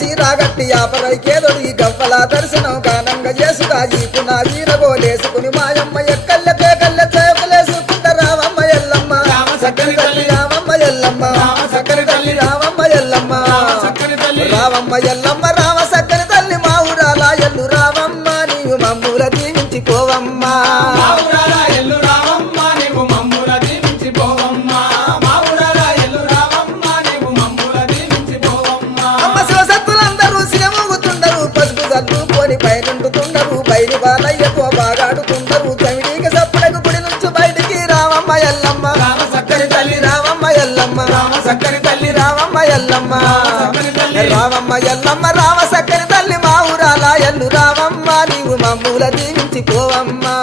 సీరాగట్టి ఆపరైకేదొడి గవ్వల దర్శనం గానంగా చేసుగా ఈపు నా వీరగోలేసుకుని మాయమ్మ ఎక్కల్లకే కళ్ళ చేపలేసుకుంట రావమ్మ ఎల్లమ్మ సక్కని తల్లి రావమ్మ ఎల్లమ్మ సక్కని తల్లి రావమ్మ ఎల్లమ్మ రావమ్మ ఎల్లమ్మ రామ సక్కని తల్లి మా ఊరాల ఎల్లు రావమ్మ నీవు మమ్ముల దీవించిపోవమ్మా పైనుండుతుండరు బయలు బాలయ్యతో బాగాడుతుండరు చమిడికి సప్పుడకు గుడి నుంచి బయటికి రావమ్మ ఎల్లమ్మ సక్కని తల్లి రావమ్మ ఎల్లమ్మ సక్కని తల్లి రావమ్మ ఎల్లమ్మ రావమ్మ ఎల్లమ్మ రామ సక్కని తల్లి మా ఊరాల ఎల్లు రావమ్మ నీవు మమ్ముల దీవించిపోవమ్మా